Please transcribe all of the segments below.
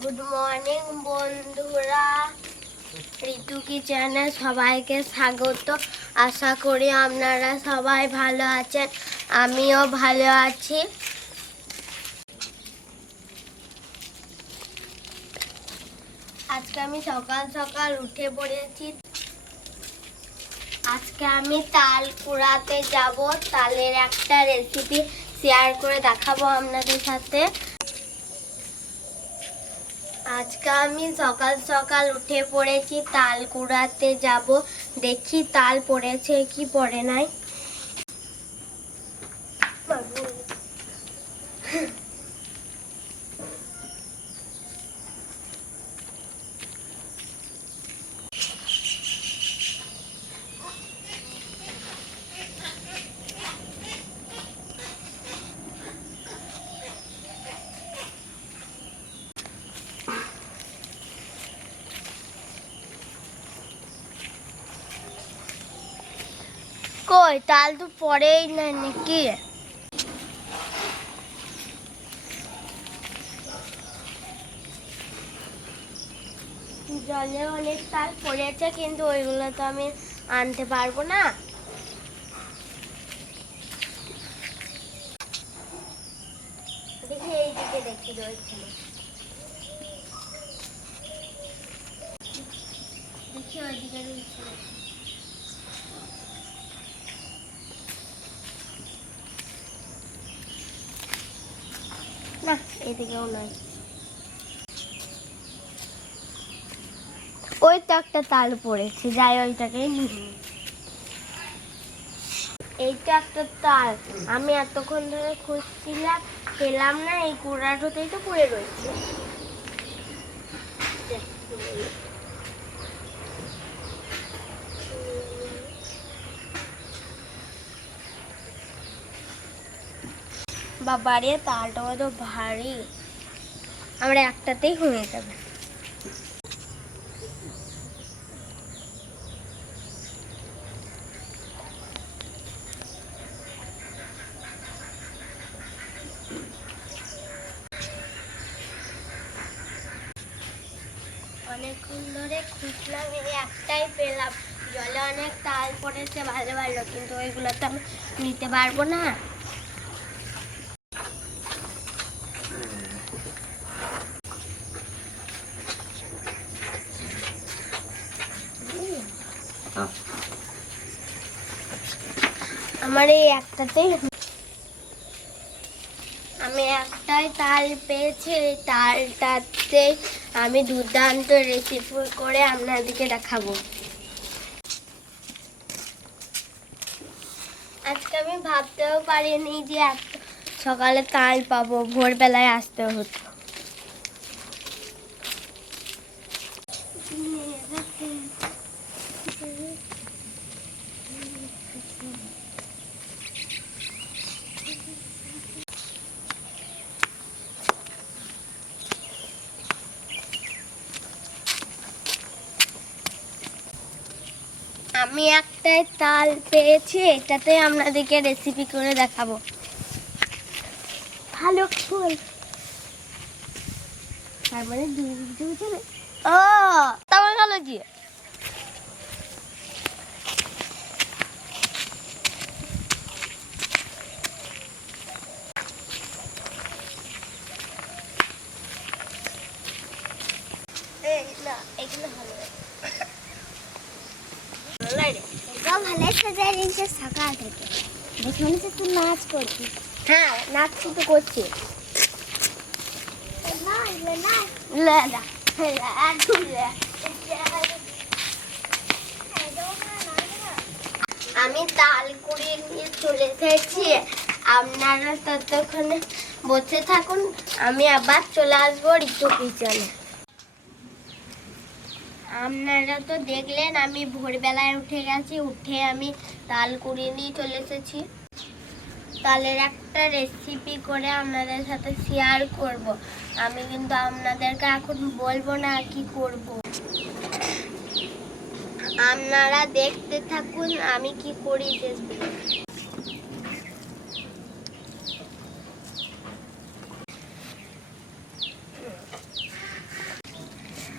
Good morning বন্ধুরা, ঋতু কিচেনে সবাইকে স্বাগত। আশা করি আপনারা সবাই ভালো আছেন, আমিও ভালো আছি। আজকে আমি সকাল সকাল উঠে পড়েছি। আজকে আমি তাল কুড়াতে যাব, তালের একটা রেসিপি শেয়ার করে দেখাবো আপনাদের সাথে। আজকে আমি সকাল সকাল উঠে পড়েছি, তাল কুড়াতে যাব। দেখি তাল পড়েছে কি পড়ে নাই। কই তাল তো পড়েই না নাকি? জলে অনেক তাল পড়েছে, কিন্তু ওইগুলো তো আমি আনতে পারবো না। দেখি এইদিকে, দেখি ওইখানে, দেখি ওইদিকে না, এদিকেও নয়। ওই তো একটা তাল পড়েছে, যাই ওইটাকেই নিয়ে। এইটা একটা তাল, আমি এতক্ষণ ধরে খুঁজছিলাম, পেলাম না। এই কুড়াটাতেই তো পড়ে রয়েছে। বাবারে, তালটা তো ভারী, আমরা একটাতেই হয়ে যাবে। অনেকক্ষণ ধরে খুঁজলাম, এই একটাই পেলাম। জলে অনেক তাল পড়েছে ভালো ভালো, কিন্তু ওইগুলো তো আমি নিতে পারবো না। আমার এই একটাতেই, আমি একটাই তাল পেয়েছি। এই তালটাতে আমি দুর্দান্ত রেসিপি করে আপনাদেরকে দেখাবো। আজকে আমি ভাবতেও পারিনি যে এত সকালে তাল পাবো, ভোরবেলায় আসতে হতো। আমি একটাই তাল পেয়েছি, এটাতে আপনাদেরকে রেসিপি করে দেখাবো। ভালো ফুল, তার মানে ও তারপরে ভালো কি এগুলো ভালো সকাল থেকে দেখে মনে হচ্ছে তুই নাচ করছিস। হ্যাঁ, নাচছি তো করছি। আমি তাল কুড়িয়ে নিয়ে চলে এসেছি, আপনারা ততক্ষণে বসে থাকুন, আমি আবার চলে আসবো ঋতু কিচেনে। আপনারা তো দেখলেন আমি ভোরবেলায় উঠে গেছি, উঠে আমি তাল কুড়িয়ে নিয়ে চলে এসেছি। তালের একটা রেসিপি করে আপনাদের সাথে শেয়ার করব। আমি কিন্তু আপনাদেরকে এখন বলবো না কি করব, আপনারা দেখতে থাকুন আমি কি করি।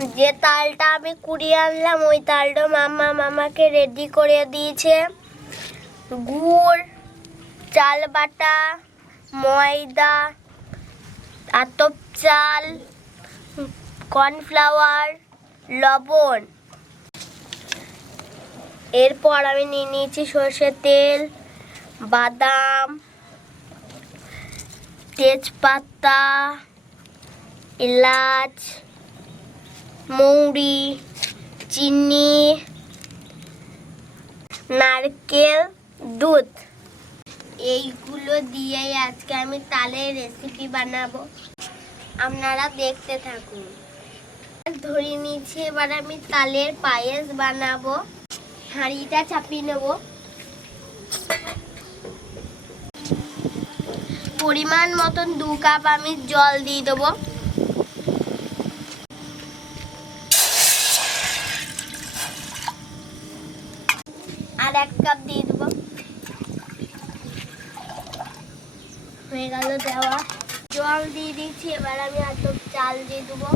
যে তালটা আমি কুড়িয়ে আনলাম ওই তালটা মামা মামাকে রেডি করে দিয়েছে। গুড়, চাল বাটা, ময়দা, আতপ চাল, কর্নফ্লাওয়ার, লবণ। এরপর আমি নিয়ে নিয়েছি সরষের তেল, বাদাম, তেজপাতা, এলাচ, মৌরি, চিনি, নারকেল, দুধ। এইগুলো দিয়েই আজকে আমি তালের রেসিপি বানাবো, আপনারা দেখতে থাকুন। ধরে নিয়েছি, এবার আমি তালের পায়েস বানাবো। হাঁড়িটা চাপিয়ে নেব। পরিমাণ মতন 2 কাপ আমি জল দিয়ে দেবো। আর 1 কাপ দিয়ে দেবো। হয়ে গেল দেওয়া। জল দিয়ে দিচ্ছি, এবার আমি আতপ চাল দিয়ে দেবো।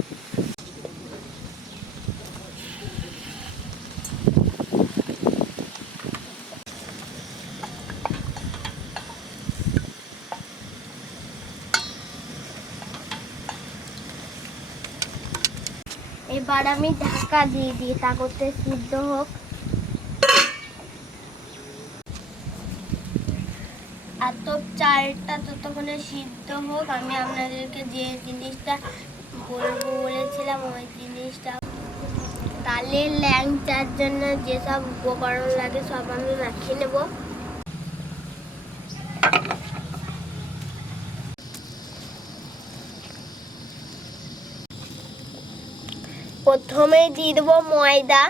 এবার আমি ঢাকা দিয়ে দিই, তা করতে সিদ্ধ হোক। আতপ চালটা ততক্ষণে সিদ্ধ হোক, আমি আপনাদেরকে যে জিনিসটা বলবো বলেছিলাম ওই জিনিসটা। তালের ল্যাংচার জন্য যেসব উপকরণ লাগে সব আমি মাখিয়ে নেব। প্রথমেই দিয়ে দেবো ময়দা।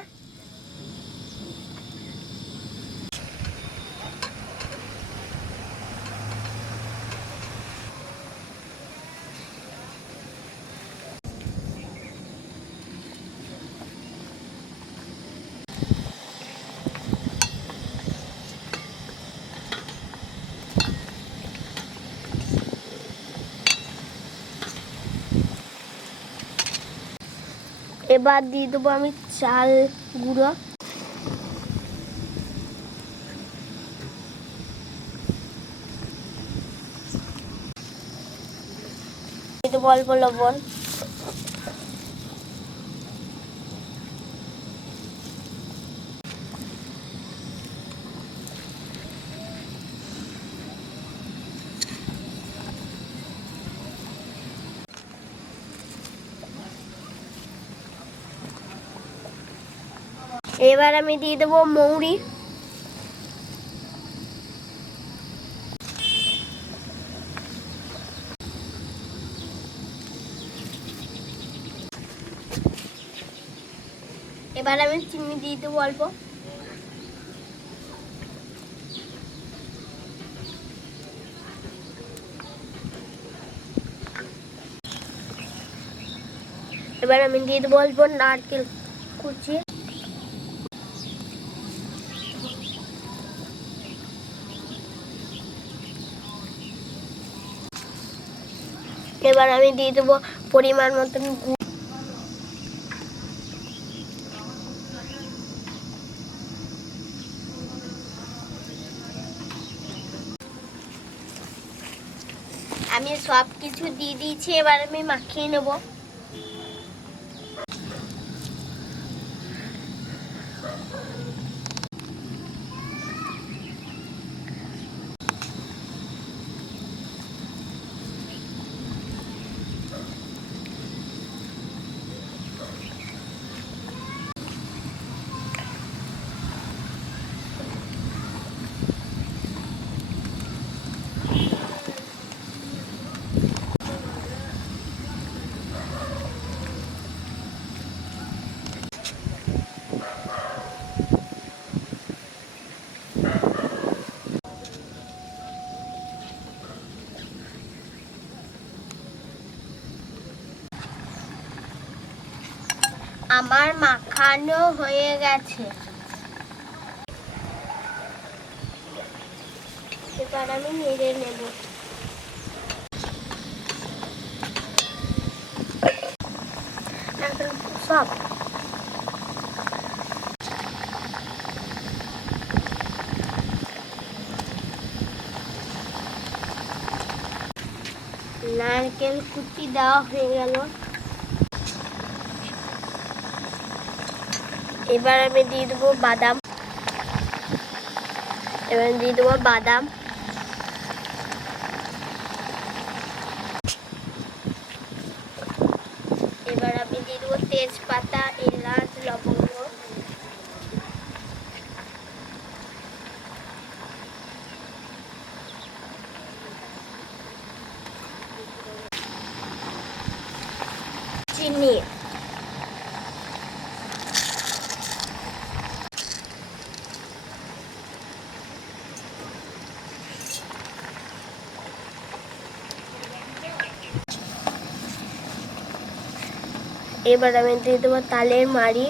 এবার দিয়ে দেবো আমি চাল গুঁড়ো। দিয়ে দেবো অল্প লবণ। এবার আমি দিয়ে দেবো মৌরি। এবার আমি চিনি দিয়ে দেবো অল্প। এবার আমি দিয়ে দেবো অল্প নারকেল কুচি। এবার আমি দিয়ে দেবো পরিমাণ মতন গুড়। আমি সব কিছু দিয়ে দিয়েছি, এবার আমি মাখিয়ে নেব। আমার মাখানো হয়ে গেছে। এবার আমি নেড়ে নেব। এখন সব। নারকেল কুচি দেওয়া হয়ে গেল। এবার আমি দিয়ে দেবো বাদাম। এবার দিয়ে দেবো বাদাম। এবার আমি দিয়ে দেবো তেজপাতা, এলাচ, লবঙ্গ। চিনি। এবার আমি দিয়ে দেবো তালের মাড়ি।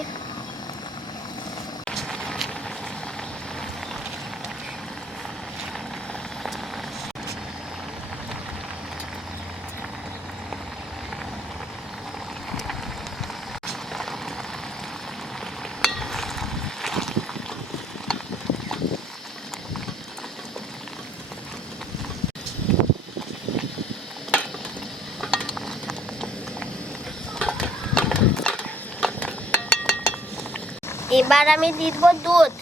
এবার আমি দিয়ে দেবো দুধ।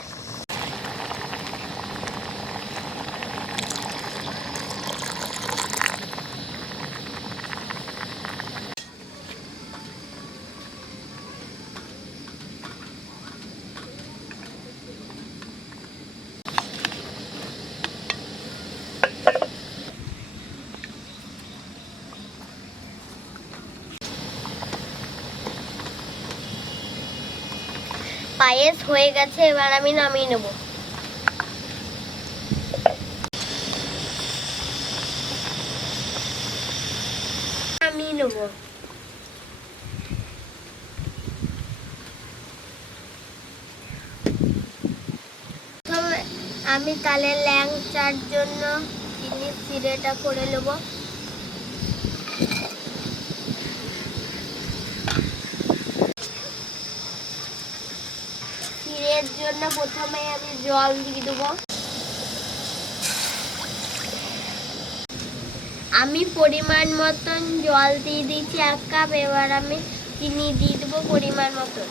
পায়েস হয়ে গেছে, এবার আমি নামিয়ে নেব। নামিয়ে নেব। আমি তাহলে ল্যাংচার জন্য চিনির সিরেটা করে নেব। এর জন্য প্রথমে আমি জল দিয়ে দেবো। আমি পরিমাণ মতন জল দিয়ে দিয়েছি 1 কাপ। এবার আমি চিনি দিয়ে দেবো পরিমাণ মতন।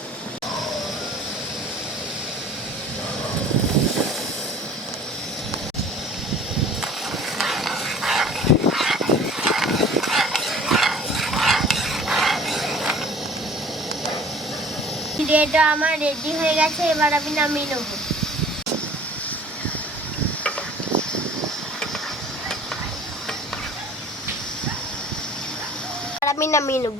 চিড়েটা আমার রেডি হয়ে গেছে, এবার আমি নামিয়ে নেব। আমি নামিয়ে নেব।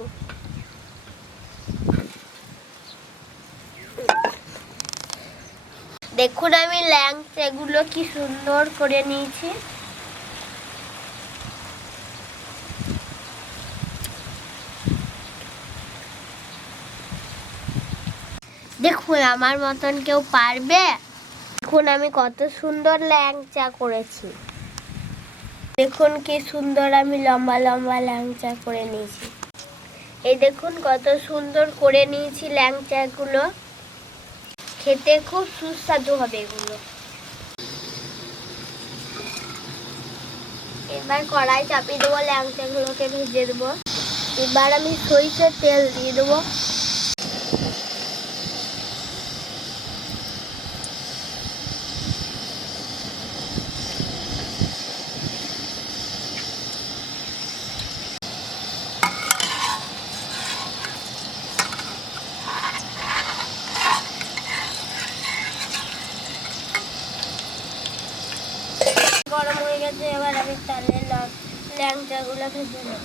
দেখুন আমি ল্যাংচাগুলো কি সুন্দর করে নিয়েছি। দেখুন আমার মতন কেউ পারবে? দেখুন আমি কত সুন্দর ল্যাংচা করেছি। দেখুন কি সুন্দর আমি লম্বা লম্বা ল্যাংচা করে নিয়েছি। এই দেখুন কত সুন্দর করে নিয়েছি ল্যাংচাগুলো। খেতে খুব সুস্বাদু হবে এগুলো। এবার কড়াই চাপিয়ে দেবো, ল্যাংচাগুলোকে ভেজে দেবো। এবার আমি সরিষার তেল দিয়ে দেবো। গরম হয়ে গেছে, এবার আমি তালের ল্যাংচাগুলো ভেজে নেব।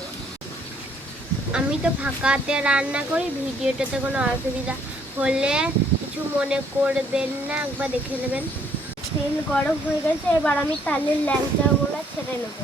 আমি তো ফাঁকাতে রান্না করি, ভিডিওটাতে কোনো অসুবিধা হলে কিছু মনে করবেন না, একবার দেখে নেবেন। তেল গরম হয়ে গেছে, এবার আমি তালের ল্যাংচাগুলো ছেড়ে নেব।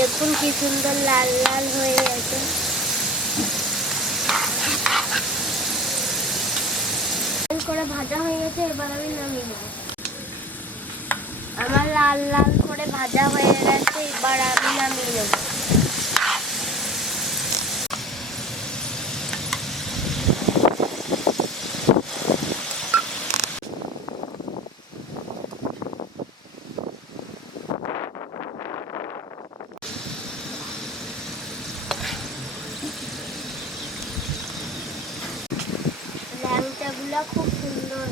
দেখুন কি সুন্দর লাল লাল হয়ে গেছে। করে ভাজা হয়ে গেছে, এবার আমি নামিয়ে নেব। আমার লাল লাল করে ভাজা হয়ে গেছে, এবার আমি নামিয়ে নেব। ল্যাংচাগুলো খুব সুন্দর।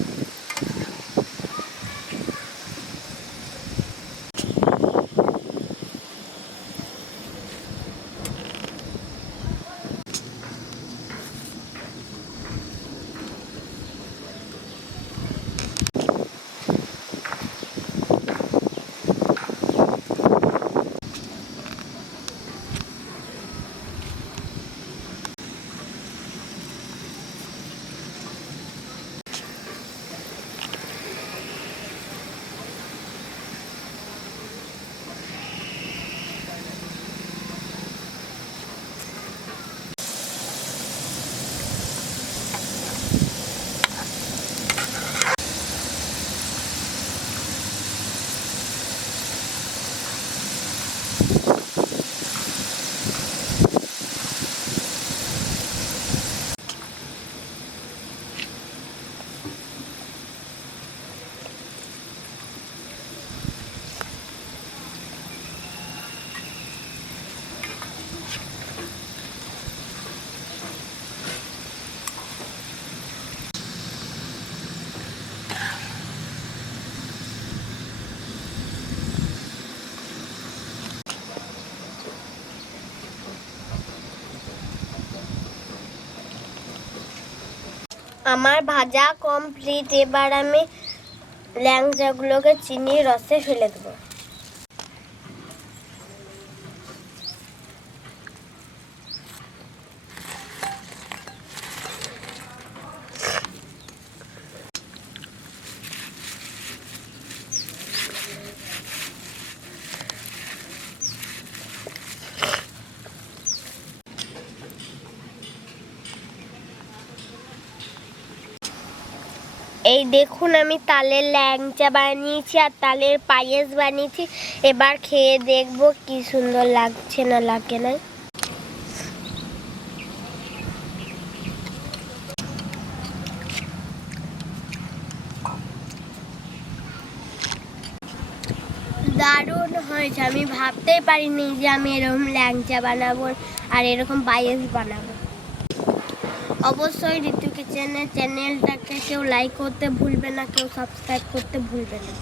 আমার ভাজা কমপ্লিট। এবার আমি ল্যাংচাগুলোকে চিনির রসে ফেলে দেবো। এই দেখুন আমি তালের ল্যাংচা বানিয়েছি আর তালের পায়েস বানিয়েছি। এবার খেয়ে দেখবো কি সুন্দর লাগছে না লাগে না। দারুণ হয়েছে। আমি ভাবতেই পারিনি যে আমি এরকম ল্যাংচা বানাবো আর এরকম পায়েস বানাবো। অবশ্যই ঋতু কিচেনের চ্যানেলটাকে কেউ লাইক করতে ভুলবে না, কেউ সাবস্ক্রাইব করতে ভুলবে না।